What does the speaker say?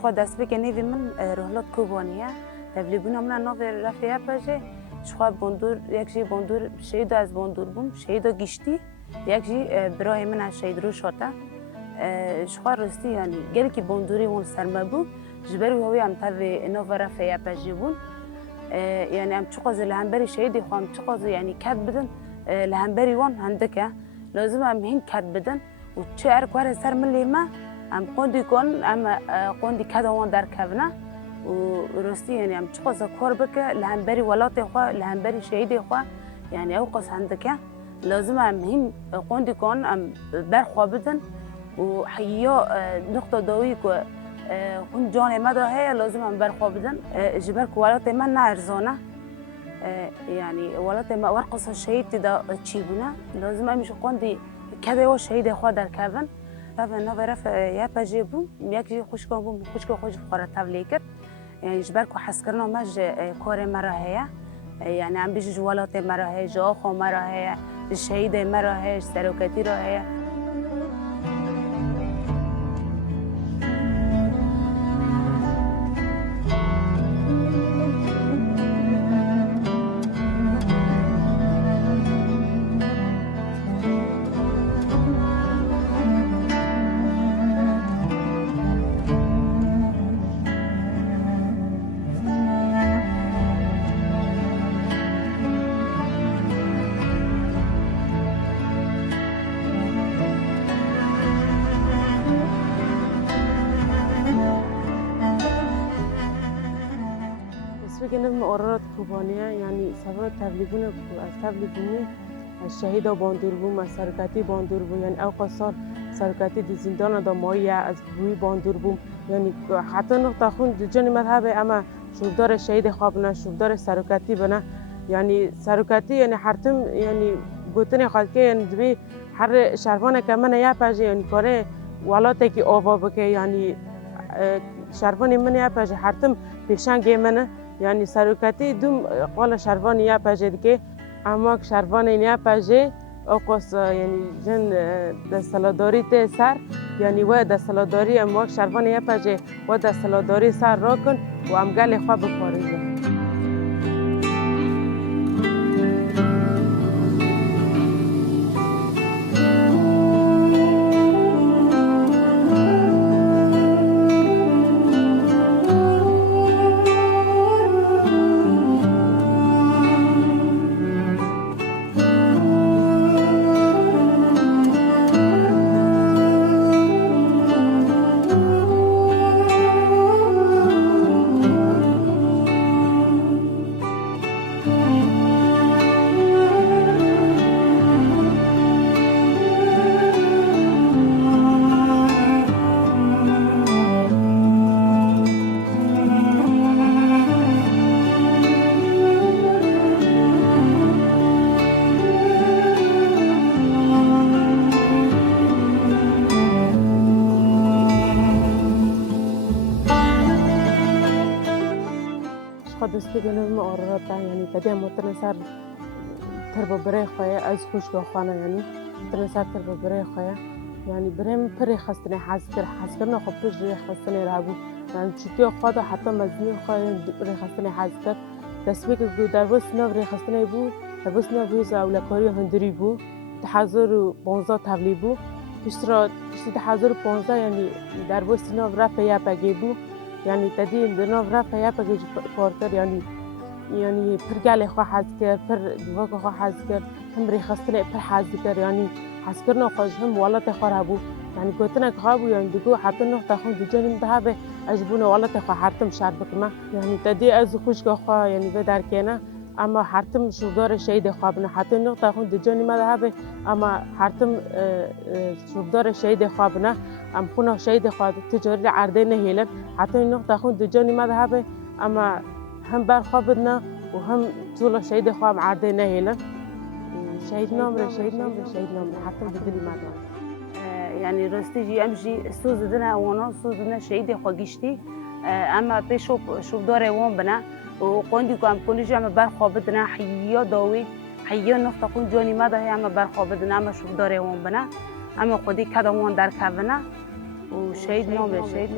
شخوا دست بکنی و من رهلات کوبانیه تبلیغون من ناف رفیع بچه شخوا بندور یکی بندور شهید از بندور بوم شهید گشتی یکی برای من از شهید رو شده شخوا راستی یعنی گلی که بندوری اون سرما بود جبر و هوی ام تابع ناف رفیع بچه بون یعنی ام چقدر لهمبری شهیدی خوام چقدر یعنی کد بدن لهمبری وان هندکه لازم ام هین کد بدن و چه ارکوار سر ملی ما ام قندی کن ام قندی کد وان در کفنه و راستی یعنی ام چقدر کار بکه لهمبری ولات خوا لهمبری شهیدی خوا یعنی او قص هندکه لازم ام هین قندی کن ام برخوا بدن و حیا نقطه داوی که خون جان ما ده هی لازم هم برخوا بدن جبر که ولات ما نارزانه یعنی ولات ما ورقص شهید دا چی بونه لازم همیشه قندی کده و شهید خوا در کفن طبعا نبرف یا بجی بوم یکی خوشگاه بوم خوشگاه خوش بخوره تبلیغ کرد یعنی جبر که حس کردن ماج کار مرا هیا یعنی هم بیش ولات مرا هی جا خو مرا هی شهید مرا هی سرکتی را هی بگم آراد کوبانیه یعنی سبب تبلیغونه از تبلیغونه شهید باندور بوم از سرکتی باندور بوم یعنی اوقات سال سرکتی دی زندان دا مایه از بوی باندور بوم یعنی حتی نقطه خون جن مذهب اما شوفدار شهید خواب نه شوفدار سرکتی بنا یعنی سرکتی یعنی حرتم یعنی گوتنی خواهد که یعنی دوی هر شرفانه که من یا پاجه یعنی کاره ولاته که آوا بکه یعنی شرفانی من یا پاجه حرتم پیشنگی منه یعنی سرکتی دوم قال شرفانی یا پاجه که اما شرفانی یا پاجه اوقاس یعنی جن دستلاداری ته سر یعنی و دستلاداری اما شرفانی یا پاجه و دستلاداری سر را کن و امگل خواب بپارید. دست بگنم آراد یعنی تدیم متناسر تربو برای خواهی از خوشگاه خانه یعنی متناسر تربو برای خواهی یعنی بریم پری خستنی حس کرد خب پیش ری خستنی را بود یعنی چطور خواهد حتی مزنی خواهی ری خستنی حس کرد دست بگم در بس نو ری خستنی بود در بس نو بیز اولکاری هندری بود 2015 تبلیغ بود پیش 2015 یعنی در بس نو رفت یا بگی بود یعنی تدین دنو رفت یا بگی کارتر یعنی پرگل خواه حز کرد پر دیواق خواه حز کرد هم ری خستنی پر حز کرد یعنی حز کردن خواهش هم والات خواه بود یعنی گوتنک خواه بود یعنی دیگو حتی نقطه خون دو جنیم ده به اجبون والات خواه حرتم شرط بکنه یعنی تدی از خوشگاه خواه یعنی به درکنه اما حرتم شوفدار شهید خواه بنا حتی نقطه خون دو جنیم ده به اما حرتم شوفدار شهید خواه بنا ام خونه شهید خواه تجاری عرضه نهیلم حتی نقطه خون دو جنیم ده به اما هم برخواه بدنا و هم طول شهید خواه عرضه نهیلم شهید نامره حتی بدلی مدام يعني راستی امشي سوز دنا وانا سوز دنا شهيد خواجشتي اما بشوف شوف داره وان بنا وقندي كم كلش اما برخوابدنا حيا داوي حيا نقطه كون جاني ما ده اما برخوابدنا اما شوف داره وان بنا اما خودي كذا وان در كفنا وشهيد نام شهيد